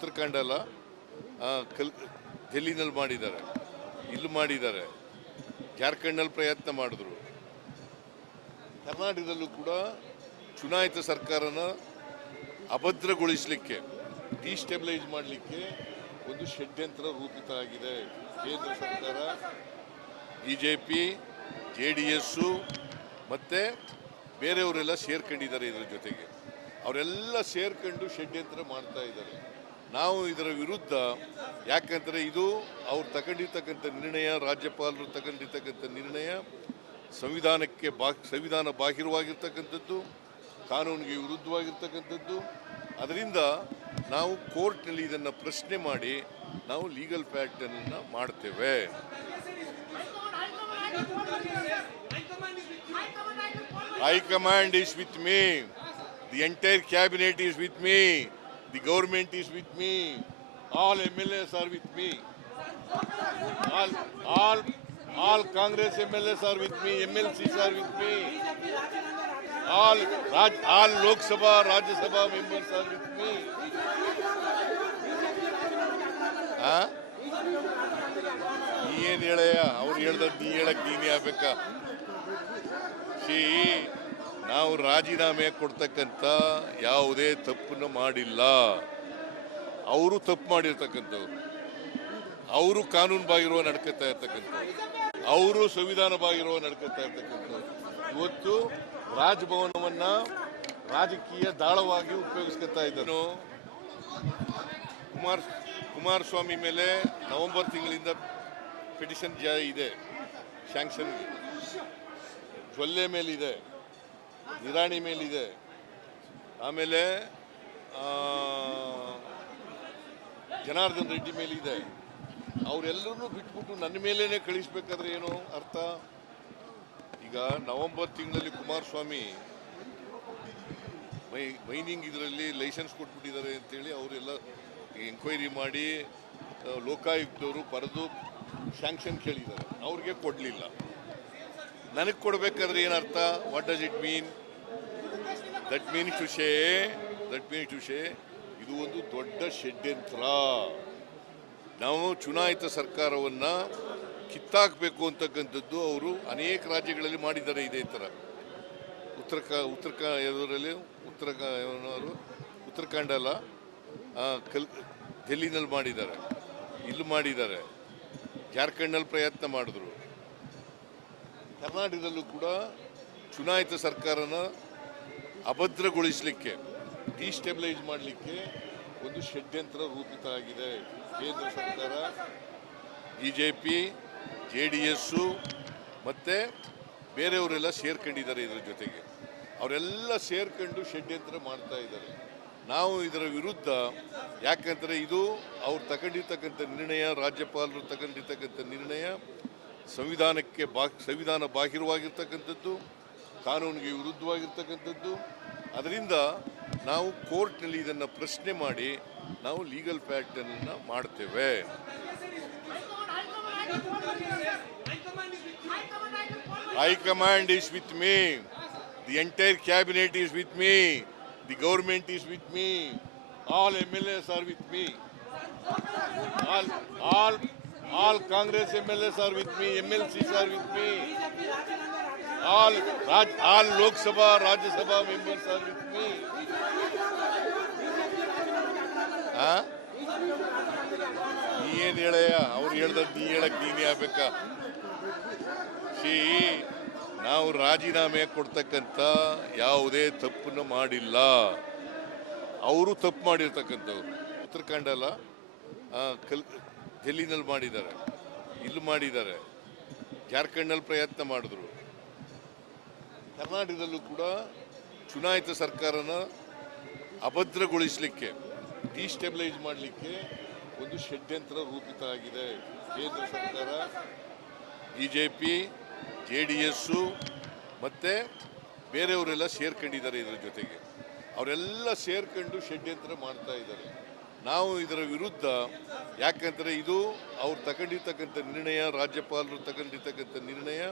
ಉತ್ತರಾಖಂಡ ಅಲ್ಲ, ಡೆಲ್ಲಿನಲ್ಲಿ ಮಾಡಿದ್ದಾರೆ, ಇಲ್ಲಿ ಮಾಡಿದ್ದಾರೆ, ಜಾರ್ಖಂಡ್ನಲ್ಲಿ ಪ್ರಯತ್ನ ಮಾಡಿದ್ರು. ಕರ್ನಾಟಕದಲ್ಲೂ ಕೂಡ ಚುನಾಯಿತ ಸರ್ಕಾರನ ಅಭದ್ರಗೊಳಿಸಲಿಕ್ಕೆ, ಡಿಸ್ಟೆಬಿಲೈಸ್ ಮಾಡಲಿಕ್ಕೆ ಒಂದು ಷಡ್ಯಂತ್ರ ರೂಪಿತ ಆಗಿದೆ. ಕೇಂದ್ರ ಸರ್ಕಾರ, ಬಿಜೆಪಿ, JDS ಮತ್ತು ಬೇರೆಯವರೆಲ್ಲ ಸೇರ್ಕೊಂಡಿದ್ದಾರೆ. ಇದರ ಜೊತೆಗೆ ಅವರೆಲ್ಲ ಸೇರ್ಕೊಂಡು ಷಡ್ಯಂತ್ರ ಮಾಡ್ತಾ ಇದ್ದಾರೆ. ನಾವು ಇದರ ವಿರುದ್ಧ, ಯಾಕಂದರೆ ಇದು ಅವ್ರು ತಗೊಂಡಿರ್ತಕ್ಕಂಥ ನಿರ್ಣಯ, ರಾಜ್ಯಪಾಲರು ತಗೊಂಡಿರ್ತಕ್ಕಂಥ ನಿರ್ಣಯ ಸಂವಿಧಾನ ಬಾಹಿರವಾಗಿರ್ತಕ್ಕಂಥದ್ದು, ಕಾನೂನಿಗೆ ವಿರುದ್ಧವಾಗಿರ್ತಕ್ಕಂಥದ್ದು. ಅದರಿಂದ ನಾವು ಕೋರ್ಟ್ನಲ್ಲಿ ಇದನ್ನು ಪ್ರಶ್ನೆ ಮಾಡಿ ನಾವು ಲೀಗಲ್ ಫ್ಯಾಕ್ಟನ್ನು ಮಾಡ್ತೇವೆ. High-command is with me. The entire cabinet is with me. The government is with me. All MLAs are with me. All Congress MLAs are with me. MLCs are with me. All Lok Sabha, Rajya Sabha members are with me. ಏನು ಹೇಳಯ್ಯ, ಅವ್ರು ಹೇಳ್ದದ್ದು ನೀ ಹೇಳಕ್ಕೆ ನೀನೇ ಆಗ್ಬೇಕಾ? ನಾವು ರಾಜೀನಾಮೆ ಕೊಡ್ತಕ್ಕಂಥ ಯಾವುದೇ ತಪ್ಪನ್ನು ಮಾಡಿಲ್ಲ. ಅವರು ತಪ್ಪು ಮಾಡಿರ್ತಕ್ಕಂಥವ್ರು, ಅವರು ಕಾನೂನು ಬಾಗಿರುವ ನಡ್ಕೊತಾ ಇರ್ತಕ್ಕಂಥವ್ರು, ಅವರು ಸಂವಿಧಾನ ಬಾಗಿರುವ ನಡ್ಕೊತಾ ಇರ್ತಕ್ಕಂಥವ್ರು. ಇವತ್ತು ರಾಜಭವನವನ್ನ ರಾಜಕೀಯ ದಾಳವಾಗಿ ಉಪಯೋಗಿಸ್ಕೊತಾ ಇದ್ದನು. ಕುಮಾರಸ್ವಾಮಿ ಮೇಲೆ ನವೆಂಬರ್ ತಿಂಗಳಿಂದ ಪಿಟಿಷನ್ ಇದೆ, ಸ್ಯಾಂಕ್ಷನ್. ಜೊಲ್ಲೆ ಮೇಲಿದೆ, ನಿರಾಣಿ ಮೇಲಿದೆ, ಆಮೇಲೆ ಜನಾರ್ದನ್ ರೆಡ್ಡಿ ಮೇಲಿದೆ. ಅವರೆಲ್ಲರನ್ನೂ ಬಿಟ್ಬಿಟ್ಟು ನನ್ನ ಮೇಲೇನೆ ಕಳಿಸ್ಬೇಕಾದ್ರೆ ಏನು ಅರ್ಥ? ಈಗ ನವೆಂಬರ್ ತಿಂಗಳಲ್ಲಿ ಕುಮಾರಸ್ವಾಮಿ ಮೈನಿಂಗ್ ಇದರಲ್ಲಿ ಲೈಸೆನ್ಸ್ ಕೊಟ್ಬಿಟ್ಟಿದ್ದಾರೆ ಅಂತೇಳಿ ಅವರೆಲ್ಲ ಎಂಕ್ವೈರಿ ಮಾಡಿ ಲೋಕಾಯುಕ್ತವರು ಬರೆದು ಸ್ಯಾಂಕ್ಷನ್ ಕೇಳಿದ್ದಾರೆ, ಅವ್ರಿಗೆ ಕೊಡಲಿಲ್ಲ. ನನಗೆ ಕೊಡಬೇಕಾದ್ರೆ ಏನರ್ಥ? What does it mean? That means to say ಇದು ಒಂದು ದೊಡ್ಡ ಷಡ್ಯಂತ್ರ. ನಾವು ಚುನಾಯಿತ ಸರ್ಕಾರವನ್ನು ಕಿತ್ತಾಕಬೇಕು ಅಂತಕ್ಕಂಥದ್ದು ಅವರು ಅನೇಕ ರಾಜ್ಯಗಳಲ್ಲಿ ಮಾಡಿದ್ದಾರೆ. ಇದೇ ಥರ ಉತ್ತರಾಖಂಡ ಅಲ್ಲ, ಡೆಲ್ಲಿನಲ್ಲಿ ಮಾಡಿದ್ದಾರೆ, ಇಲ್ಲಿ ಮಾಡಿದ್ದಾರೆ, ಜಾರ್ಖಂಡ್ನಲ್ಲಿ ಪ್ರಯತ್ನ ಮಾಡಿದ್ರು. ಕರ್ನಾಟಕದಲ್ಲೂ ಕೂಡ ಚುನಾಯಿತ ಸರ್ಕಾರನ ಅಭದ್ರಗೊಳಿಸಲಿಕ್ಕೆ, ಡಿಸ್ಟೆಬಿಲೈಸ್ ಮಾಡಲಿಕ್ಕೆ ಒಂದು ಷಡ್ಯಂತ್ರ ರೂಪಿತ ಆಗಿದೆ. ಕೇಂದ್ರ ಸರ್ಕಾರ, ಬಿಜೆಪಿ, JDS ಮತ್ತು ಬೇರೆಯವರೆಲ್ಲ ಸೇರ್ಕೊಂಡಿದ್ದಾರೆ. ಇದರ ಜೊತೆಗೆ ಅವರೆಲ್ಲ ಸೇರ್ಕೊಂಡು ಷಡ್ಯಂತ್ರ ಮಾಡ್ತಾ ಇದ್ದಾರೆ. ನಾವು ಇದರ ವಿರುದ್ಧ, ಯಾಕಂದರೆ ಇದು ಅವ್ರು ತಗೊಂಡಿರ್ತಕ್ಕಂಥ ನಿರ್ಣಯ, ರಾಜ್ಯಪಾಲರು ತಗೊಂಡಿರ್ತಕ್ಕಂಥ ನಿರ್ಣಯ ಸಂವಿಧಾನ ಬಾಹಿರವಾಗಿರ್ತಕ್ಕಂಥದ್ದು, ಕಾನೂನಿಗೆ ವಿರುದ್ಧವಾಗಿರ್ತಕ್ಕಂಥದ್ದು. ಅದರಿಂದ ನಾವು ಕೋರ್ಟ್ನಲ್ಲಿ ಇದನ್ನು ಪ್ರಶ್ನೆ ಮಾಡಿ ನಾವು ಲೀಗಲ್ ಫ್ಯಾಕ್ಟನ್ನು ಮಾಡ್ತೇವೆ. High-command is with me. The entire cabinet is with me. The government is with me. All MLAs are with me. All Congress MLAs are with me. MLCs are with me. All Lok Sabha, Rajya Sabha members are with me. ಏನು ಹೇಳಯ್ಯ, ಅವ್ರು ಹೇಳ್ದದ್ದು ನೀ ಹೇಳಕ್ಕೆ ನೀನೇ ಆಗ್ಬೇಕಾ? ನಾವು ರಾಜೀನಾಮೆ ಕೊಡ್ತಕ್ಕಂಥ ಯಾವುದೇ ತಪ್ಪನ್ನು ಮಾಡಿಲ್ಲ. ಅವರು ತಪ್ಪು ಮಾಡಿರ್ತಕ್ಕಂಥವ್ರು. ಉತ್ತರಾಖಂಡ ಅಲ್ಲ, ಡೆಲ್ಲಿನಲ್ಲಿ ಮಾಡಿದ್ದಾರೆ, ಇಲ್ಲಿ ಮಾಡಿದ್ದಾರೆ, ಜಾರ್ಖಂಡ್ನಲ್ಲಿ ಪ್ರಯತ್ನ ಮಾಡಿದ್ರು. ಕರ್ನಾಟಕದಲ್ಲೂ ಕೂಡ ಚುನಾಯಿತ ಸರ್ಕಾರನ ಅಭದ್ರಗೊಳಿಸಲಿಕ್ಕೆ, ಡಿಸ್ಟೆಬಿಲೈಸ್ ಮಾಡಲಿಕ್ಕೆ ಒಂದು ಷಡ್ಯಂತ್ರ ರೂಪಿತ ಆಗಿದೆ. ಕೇಂದ್ರ ಸರ್ಕಾರ, ಬಿಜೆಪಿ, JDS ಮತ್ತು ಬೇರೆಯವರೆಲ್ಲ ಸೇರ್ಕೊಂಡಿದ್ದಾರೆ. ಇದರ ಜೊತೆಗೆ ಅವರೆಲ್ಲ ಸೇರ್ಕೊಂಡು ಷಡ್ಯಂತ್ರ ಮಾಡ್ತಾ ಇದ್ದಾರೆ. ನಾವು ಇದರ ವಿರುದ್ಧ, ಯಾಕಂದರೆ ಇದು ಅವ್ರು ತಗೊಂಡಿರ್ತಕ್ಕಂಥ ನಿರ್ಣಯ, ರಾಜ್ಯಪಾಲರು ತಗೊಂಡಿರ್ತಕ್ಕಂಥ ನಿರ್ಣಯ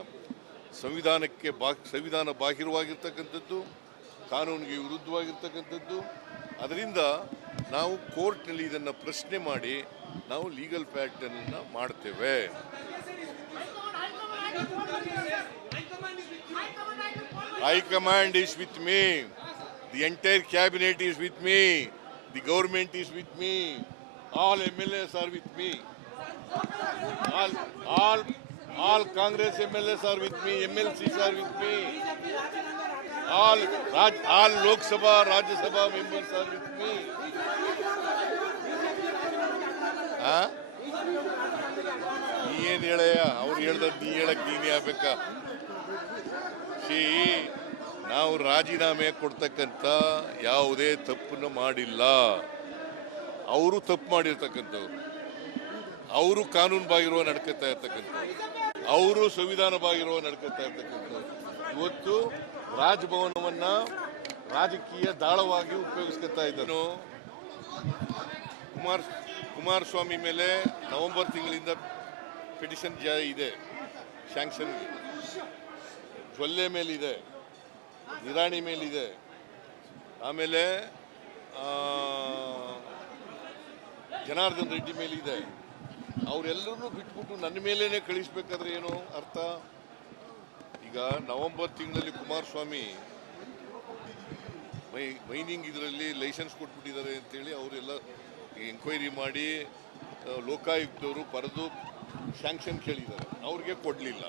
ಸಂವಿಧಾನ ಬಾಹಿರವಾಗಿರ್ತಕ್ಕಂಥದ್ದು, ಕಾನೂನಿಗೆ ವಿರುದ್ಧವಾಗಿರ್ತಕ್ಕಂಥದ್ದು. ಅದರಿಂದ ನಾವು ಕೋರ್ಟ್ನಲ್ಲಿ ಇದನ್ನು ಪ್ರಶ್ನೆ ಮಾಡಿ ನಾವು ಲೀಗಲ್ ಫ್ಯಾಕ್ಟನ್ನು ಮಾಡ್ತೇವೆ. High-command is with me. The entire cabinet is with me. The government is with me. All MLAs are with me. All Congress MLAs are with me. MLCs are with me. All Lok Sabha, Rajya Sabha members are with me. ಏನ್ ಹೇಳಯ್ಯ, ಅವ್ರು ಹೇಳ್ದದ್ದು ನೀ ಹೇಳಕ್ ನೀನೇ ಆಗ್ಬೇಕಾ? ನಾವು ರಾಜೀನಾಮೆ ಕೊಡ್ತಕ್ಕಂಥ ಯಾವುದೇ ತಪ್ಪನ್ನು ಮಾಡಿಲ್ಲ. ಅವರು ತಪ್ಪು ಮಾಡಿರ್ತಕ್ಕಂಥವ್ರು, ಅವರು ಕಾನೂನು ಬಾಗಿರುವ ನಡ್ಕೊತಾ ಇರ್ತಕ್ಕಂಥವ್ರು, ಅವರು ಸಂವಿಧಾನ ಬಾಗಿರುವ ನಡ್ಕೊತಾ ಇರ್ತಕ್ಕಂಥವ್ರು. ಇವತ್ತು ರಾಜಭವನವನ್ನ ರಾಜಕೀಯ ದಾಳವಾಗಿ ಉಪಯೋಗಿಸ್ಕೊತಾ ಇದ್ದನು. ಕುಮಾರಸ್ವಾಮಿ ಮೇಲೆ ನವೆಂಬರ್ ತಿಂಗಳಿಂದ ಪಿಟಿಷನ್ ಇದೆ, ಸ್ಯಾಂಕ್ಷನ್. ಜೊಲ್ಲೆ ಮೇಲಿದೆ, ನಿರಾಣಿ ಮೇಲಿದೆ, ಆಮೇಲೆ ಜನಾರ್ದನ್ ರೆಡ್ಡಿ ಮೇಲಿದೆ. ಅವರೆಲ್ಲರನ್ನೂ ಬಿಟ್ಬಿಟ್ಟು ನನ್ನ ಮೇಲೇನೆ ಕಳಿಸ್ಬೇಕಾದ್ರೆ ಏನು ಅರ್ಥ? ಈಗ ನವೆಂಬರ್ ತಿಂಗಳಲ್ಲಿ ಕುಮಾರಸ್ವಾಮಿ ಮೈನಿಂಗ್ ಇದರಲ್ಲಿ ಲೈಸೆನ್ಸ್ ಕೊಟ್ಬಿಟ್ಟಿದ್ದಾರೆ ಅಂತೇಳಿ ಅವರೆಲ್ಲ ಎಂಕ್ವೈರಿ ಮಾಡಿ ಲೋಕಾಯುಕ್ತವರು ಬರೆದು ಸ್ಯಾಂಕ್ಷನ್ ಕೇಳಿದ್ದಾರೆ, ಅವ್ರಿಗೆ ಕೊಡಲಿಲ್ಲ.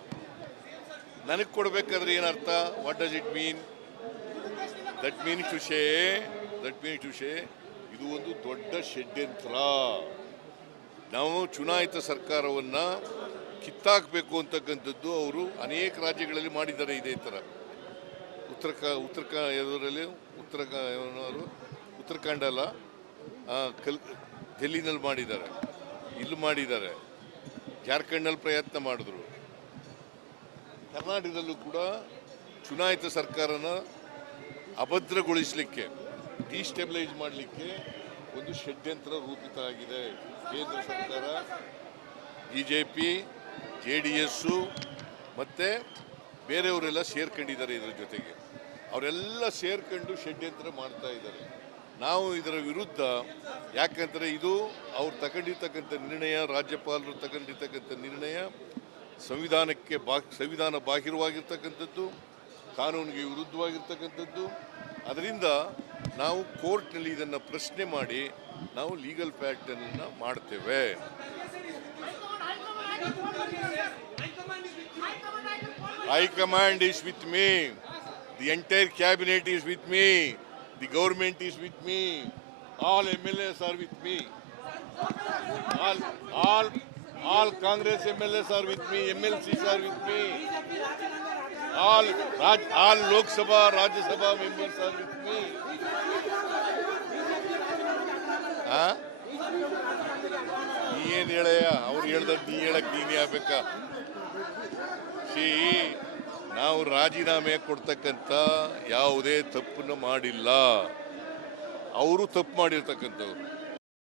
ನನಗೆ ಕೊಡಬೇಕಾದ್ರೆ ಏನರ್ಥ? What does it mean? That means to say ಇದು ಒಂದು ದೊಡ್ಡ ಷಡ್ಯಂತ್ರ. ನಾವು ಚುನಾಯಿತ ಸರ್ಕಾರವನ್ನು ಕಿತ್ತಾಕಬೇಕು ಅಂತಕ್ಕಂಥದ್ದು ಅವರು ಅನೇಕ ರಾಜ್ಯಗಳಲ್ಲಿ ಮಾಡಿದ್ದಾರೆ. ಇದೇ ಥರ ಉತ್ತರಾಖಂಡ ಅಲ್ಲ, ಡೆಲ್ಲಿನಲ್ಲಿ ಮಾಡಿದ್ದಾರೆ, ಇಲ್ಲಿ ಮಾಡಿದ್ದಾರೆ, ಜಾರ್ಖಂಡ್ನಲ್ಲಿ ಪ್ರಯತ್ನ ಮಾಡಿದ್ರು. ಕರ್ನಾಟಕದಲ್ಲೂ ಕೂಡ ಚುನಾಯಿತ ಸರ್ಕಾರನ ಅಭದ್ರಗೊಳಿಸಲಿಕ್ಕೆ, ಡಿಸ್ಟೆಬಿಲೈಸ್ ಮಾಡಲಿಕ್ಕೆ ಒಂದು ಷಡ್ಯಂತ್ರ ರೂಪಿತ ಆಗಿದೆ. ಕೇಂದ್ರ ಸರ್ಕಾರ, BJP, JDS ಮತ್ತು ಬೇರೆಯವರೆಲ್ಲ ಸೇರ್ಕೊಂಡಿದ್ದಾರೆ. ಇದರ ಜೊತೆಗೆ ಅವರೆಲ್ಲ ಸೇರ್ಕೊಂಡು ಷಡ್ಯಂತ್ರ ಮಾಡ್ತಾ ಇದ್ದಾರೆ. ನಾವು ಇದರ ವಿರುದ್ಧ, ಯಾಕಂದರೆ ಇದು ಅವ್ರು ತಗೊಂಡಿರ್ತಕ್ಕಂಥ ನಿರ್ಣಯ, ರಾಜ್ಯಪಾಲರು ತಗೊಂಡಿರ್ತಕ್ಕಂಥ ನಿರ್ಣಯ ಸಂವಿಧಾನ ಬಾಹಿರವಾಗಿರ್ತಕ್ಕಂಥದ್ದು, ಕಾನೂನಿಗೆ ವಿರುದ್ಧವಾಗಿರ್ತಕ್ಕಂಥದ್ದು. ಅದರಿಂದ ನಾವು ಕೋರ್ಟ್ನಲ್ಲಿ ಇದನ್ನು ಪ್ರಶ್ನೆ ಮಾಡಿ ನಾವು ಲೀಗಲ್ ಫ್ಯಾಕ್ಟನ್ನು ಮಾಡ್ತೇವೆ. High-command is with me. The entire cabinet is with me. The government is with me. All MLAs are with me. All Congress MLAs are with me. MLCs are with me. All Lok Sabha, Rajya Sabha members are with me. ಏನ್ ಹೇಳಯ್ಯ, ಅವ್ರು ಹೇಳ್ದದ್ದು ನೀ ಹೇಳಕ್ ನೀನೇ ಆಗ್ಬೇಕಾ? ನಾವು ರಾಜೀನಾಮೆ ಕೊಡ್ತಕ್ಕಂಥ ಯಾವುದೇ ತಪ್ಪನ್ನು ಮಾಡಿಲ್ಲ. ಅವರು ತಪ್ಪು ಮಾಡಿರ್ತಕ್ಕಂಥವ್ರು,